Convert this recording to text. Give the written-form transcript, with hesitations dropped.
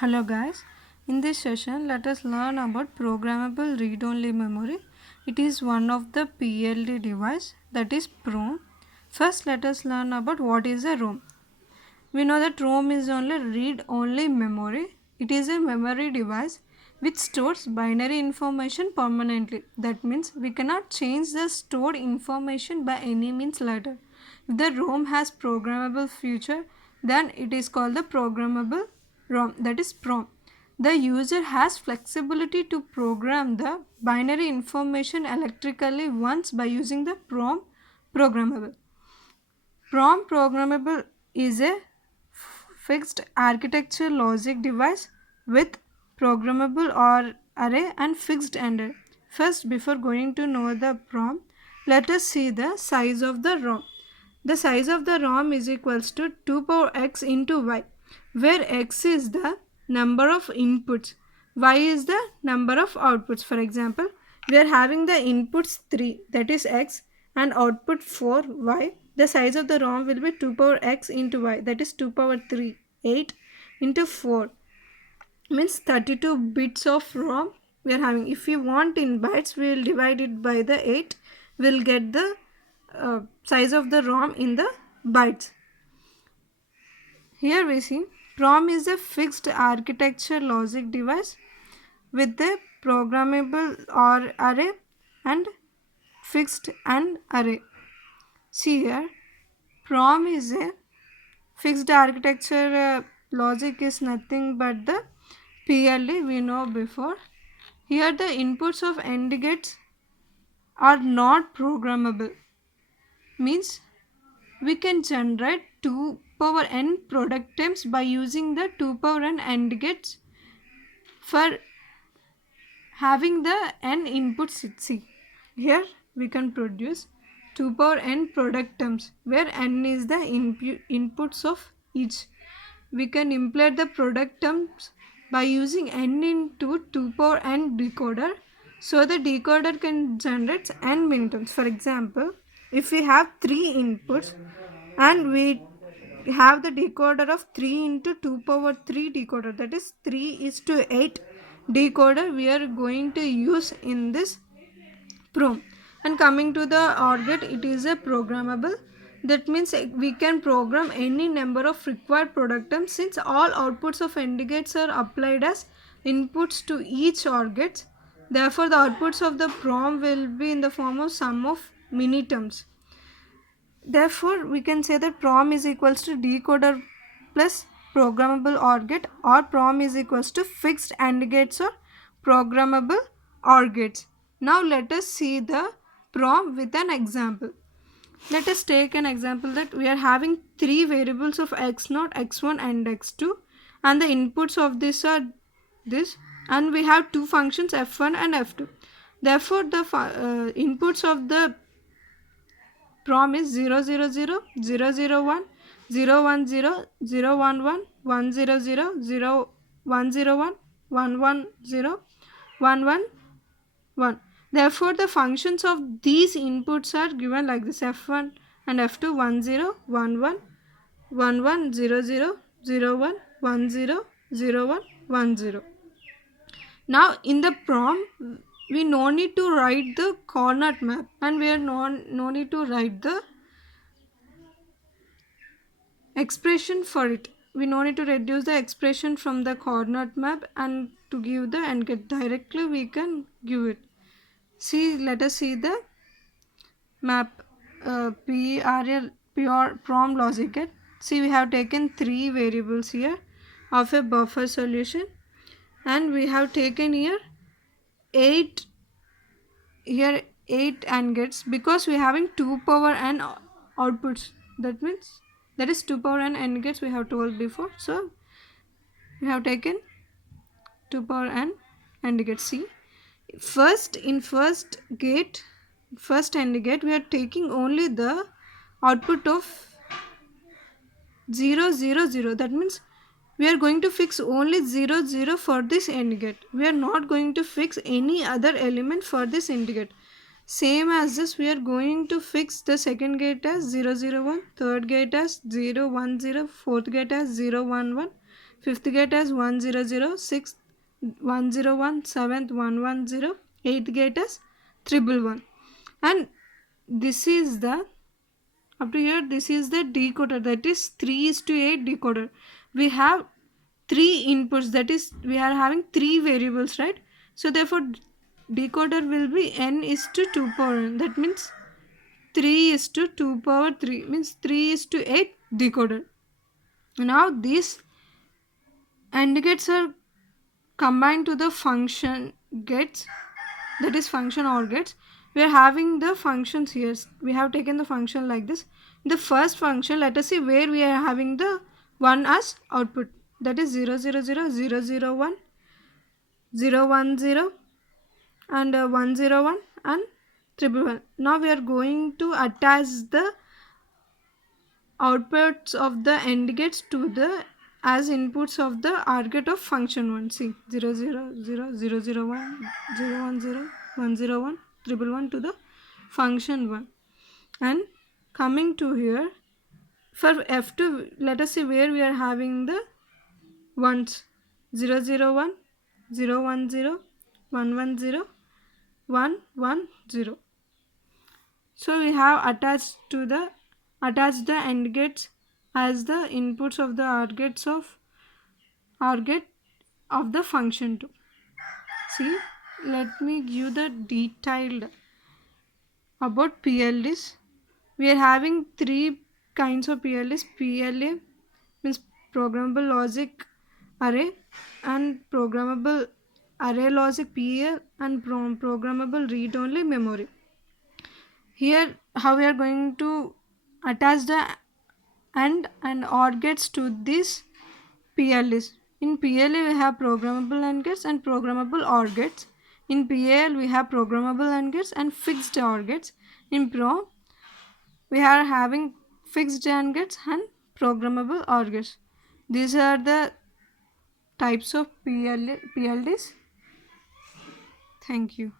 Hello guys, in this session let us learn about programmable read-only memory. It is one of the PLD device, that is PROM. First let us learn about what is a ROM. We know that ROM is only read-only memory. It is a memory device which stores binary information permanently. That means we cannot change the stored information by any means later. If the ROM has programmable feature, then it is called the programmable ROM, that is PROM. The user has flexibility to program the binary information electrically once by using the PROM programmable. PROM programmable is a fixed architecture logic device with programmable or array and fixed ender. First, before going to know the PROM, let us see the size of the ROM. The size of the ROM is equals to 2 power x into y, where x is the number of inputs, y is the number of outputs. For example, we are having the inputs 3, that is x, and output 4, y. The size of the ROM will be 2 power x into y, that is 2 power 3, 8 into 4, means 32 bits of ROM we are having. If we want in bytes, we will divide it by the 8, we will get the size of the ROM in the bytes. Here we see PROM is a fixed architecture logic device with a programmable or array and fixed and array. See here, PROM is a fixed architecture logic is nothing but the PLD we know before. Here the inputs of AND gates are not programmable, means we can generate 2 power n product terms by using the 2 power n AND gates for having the n inputs. See, here we can produce 2 power n product terms where n is the inputs of each. We can implement the product terms by using n into 2 power n decoder, so the decoder can generate n minterms. For example, if we have 3 inputs and we have the decoder of 3 into 2 power 3 decoder, that is 3 is to 8 decoder we are going to use in this PROM. And coming to the OR gate, it is a programmable. That means we can program any number of required product terms, since all outputs of AND gates are applied as inputs to each OR gates. Therefore, the outputs of the PROM will be in the form of sum of mini terms. Therefore, we can say that PROM is equals to decoder plus programmable OR gate, or PROM is equals to fixed AND gates or programmable OR gates. Now let us see the PROM with an example. Let us take an example that we are having 3 variables of x0, x1 and x2, and the inputs of this are this, and we have 2 functions f1 and f2. Therefore, the inputs of the PROM is 0, 0, 0, 0, 0, 1, 0, 1, 0, 0, 1, 1, 1, 0, 0, 0, 1, 0, 1, 1, 1, 0, 1, 1, 1. Therefore, the functions of these inputs are given like this: f1 and f2, 1, 0, 1, 1, 1, 1, 0, 0, 0, 1, 1, 0, 0, 1, 1, 0. Now, in the PROM, we no need to write the coordinate map, and we are no need to write the expression for it. We no need to reduce the expression from the coordinate map and to give the AND gate. Directly we can give it. See, let us see the map PROM logic gate. See, we have taken 3 variables here of a buffer solution, and we have taken here 8 AND gates because we are having 2 power n outputs. That means that is 2 power n AND gates we have told before. So we have taken 2 power n AND gates. See, first AND gate we are taking only the output of 0, 0, 0. That means we are going to fix only 0, 0 for this AND gate. We are not going to fix any other element for this AND gate. Same as this, we are going to fix the second gate as 0, 0, 1, third gate as 0, 1, 0, fourth gate as 0, 1, 1, Fifth gate as 100, sixth 101, seventh 110, eighth gate as 111. And this is the, up to here, this is the decoder, that is 3:8 decoder. We have three inputs, that is we are having three variables, right? So therefore decoder will be n is to 2 power n. That means 3 is to 2 power 3, means 3:8 decoder. Now these AND gates are combined to the function gates, that is function OR gates. We are having the functions here. We have taken the function like this. The first function, let us see where we are having the 1 as output, that is 0, 0, 0, 0, 0, 1, 0, 1, 0 and 1, 0, 1 and 111. Now we are going to attach the outputs of the AND gates to the as inputs of the OR gate of function 1. See 0, 0, 0, 0, 0, 1, 0, 1, 0, 1, 0, 1, 111 to the function 1. And coming to here, for F2, let us see where we are having the ones, 0, 0, 1, 0, 1, 0, 1, 1, 0, 1, 1, 0. So we have attached the AND gates as the inputs of the OR gate of the function 2. See, let me give the detailed about PLDs. We are having three kinds of PLDs. PLA means programmable logic array, and programmable array logic PL, and programmable read-only memory. Here how we are going to attach the AND and OR gates to this PLDs. In PLA we have programmable AND gates and programmable OR gates. In PAL we have programmable AND gates and fixed OR gates. In Pro we are having fixed AND gates and programmable OR gates. These are the types of PLDs. Thank you.